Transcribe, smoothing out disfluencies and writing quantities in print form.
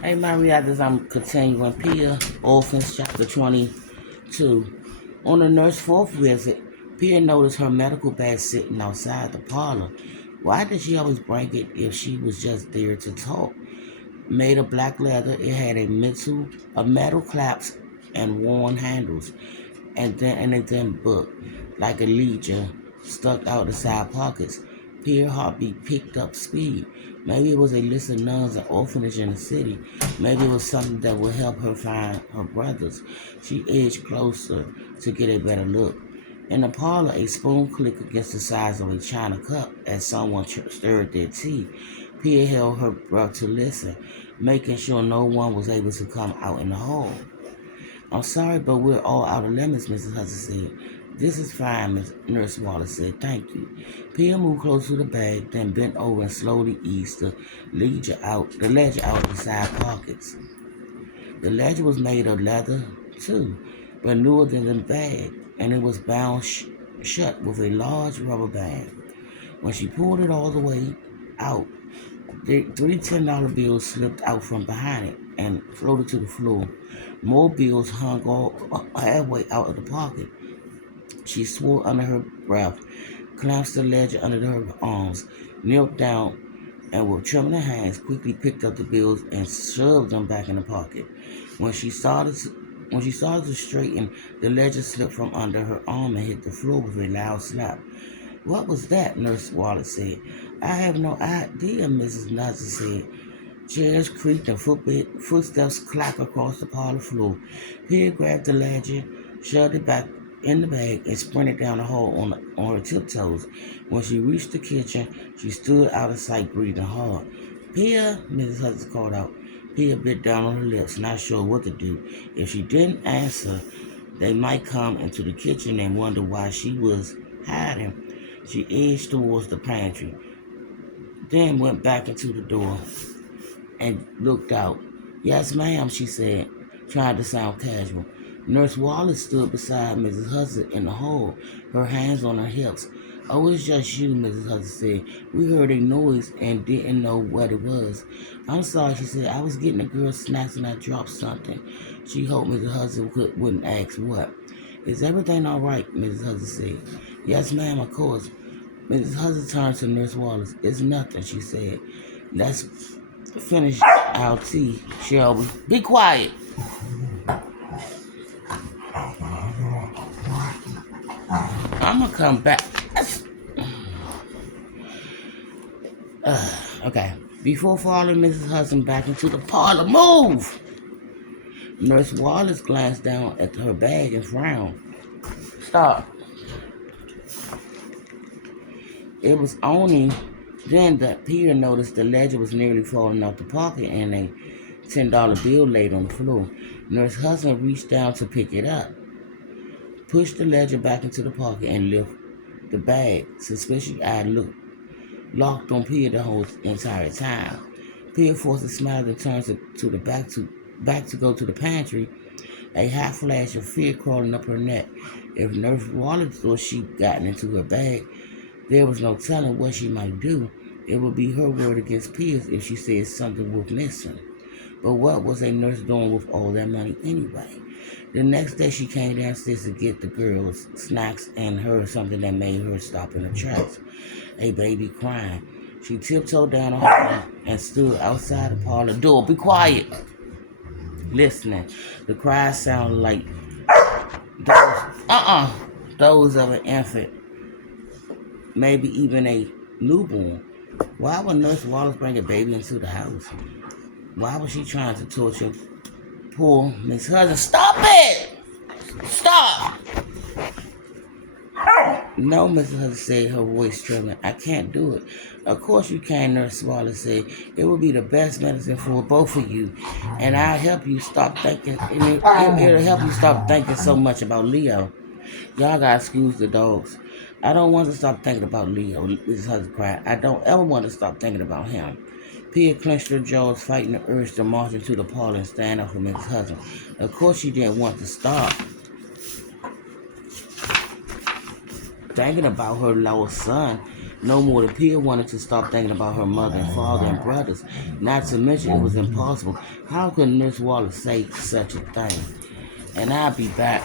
Hey, my reactors, I'm continuing Pia, Orphan Chapter 22. On the nurse's fourth visit, Pia noticed her medical bag sitting outside the parlor. Why did she always bring it if she was just there to talk? Made of black leather, it had a metal clasp and worn handles, and a thin book, like a ledger, stuck out the side pockets. Pierre's heartbeat picked up speed. Maybe it was a list of nuns and orphanage in the city. Maybe it was something that would help her find her brothers. She edged closer to get a better look. In the parlor, a spoon clicked against the sides of a china cup as someone stirred their tea. Pierre held her breath to listen, making sure no one was able to come out in the hall. I'm sorry, but we're all out of lemons, Mrs. Hudson said. This is fine, Nurse Wallace said. Thank you. Pierre moved close to the bag, then bent over and slowly eased the ledger out of the side pockets. The ledger was made of leather, too, but newer than the bag, and it was bound shut with a large rubber band. When she pulled it all the way out, the three $10 bills slipped out from behind it and floated to the floor. More bills hung all halfway out of the pocket. She swore under her breath, clasped the ledger under her arms, knelt down, and with trembling hands quickly picked up the bills and shoved them back in the pocket. When she started to, when she started to straighten, the ledger slipped from under her arm and hit the floor with a loud slap. What was that? Nurse Wallace said. I have no idea, Mrs. Nutter said. Chairs creaked and footsteps clacked across the parlor floor. Pierre grabbed the ledger, shoved it back in the bag, and sprinted down the hall on her tiptoes. When she reached the kitchen, she stood out of sight, breathing hard. Pierre, Mrs. Hudson called out. Pierre bit down on her lips, not sure what to do. If she didn't answer, they might come into the kitchen and wonder why she was hiding. She edged towards the pantry, then went back into the door and looked out. Yes, ma'am, she said, trying to sound casual. Nurse Wallace stood beside Mrs. Hudson in the hall, her hands on her hips. Oh, it's just you, Mrs. Hudson said. We heard a noise and didn't know what it was. I'm sorry, she said. I was getting the girls snacks and I dropped something. She hoped Mrs. Hudson wouldn't ask what. Is everything all right, Mrs. Hudson said. Yes, ma'am, of course. Mrs. Hudson turned to Nurse Wallace. It's nothing, she said. Let's finish our tea, shall we? Be quiet. I'm gonna come back. Okay. Before following Mrs. Hudson back into the parlor, move! Nurse Wallace glanced down at her bag and frowned. Stop. It was only then that Peter noticed the ledger was nearly falling out the pocket and a $10 bill laid on the floor. Nurse Hudson reached down to pick it up, pushed the ledger back into the pocket, and lifted the bag. Suspicious eyes locked on Peter the whole entire time. Peter forced a smile and turned to the back to go to the pantry, a hot flash of fear crawling up her neck. If Nurse Wallace thought she'd gotten into her bag, there was no telling what she might do. It would be her word against Pia's if she said something worth missing. But what was a nurse doing with all that money anyway? The next day she came downstairs to get the girls snacks and heard something that made her stop in her tracks. A baby crying. She tiptoed down the hall and stood outside the parlor door. Be quiet! Listening. The cries sounded like those of an infant, maybe even a newborn. Why would Nurse Wallace bring a baby into the house? Why was she trying to torture poor Miss Hudson? Stop it! Stop! No, Mrs. Hudson said, her voice trembling. I can't do it. Of course you can, Nurse Wallace said. It will be the best medicine for both of you. And I'll help you stop thinking, it'll help you stop thinking so much about Leo. Y'all gotta excuse the dogs. I don't want to stop thinking about Leo, Mrs. Hudson cried. I don't ever want to stop thinking about him. Pia clenched her jaws, fighting the urge to march into the parlor and stand up for Mrs. Hudson. Of course she didn't want to stop thinking about her lost son. No more. The Pia wanted to stop thinking about her mother and father and brothers. Not to mention it was impossible. How could Nurse Wallace say such a thing? And I'll be back.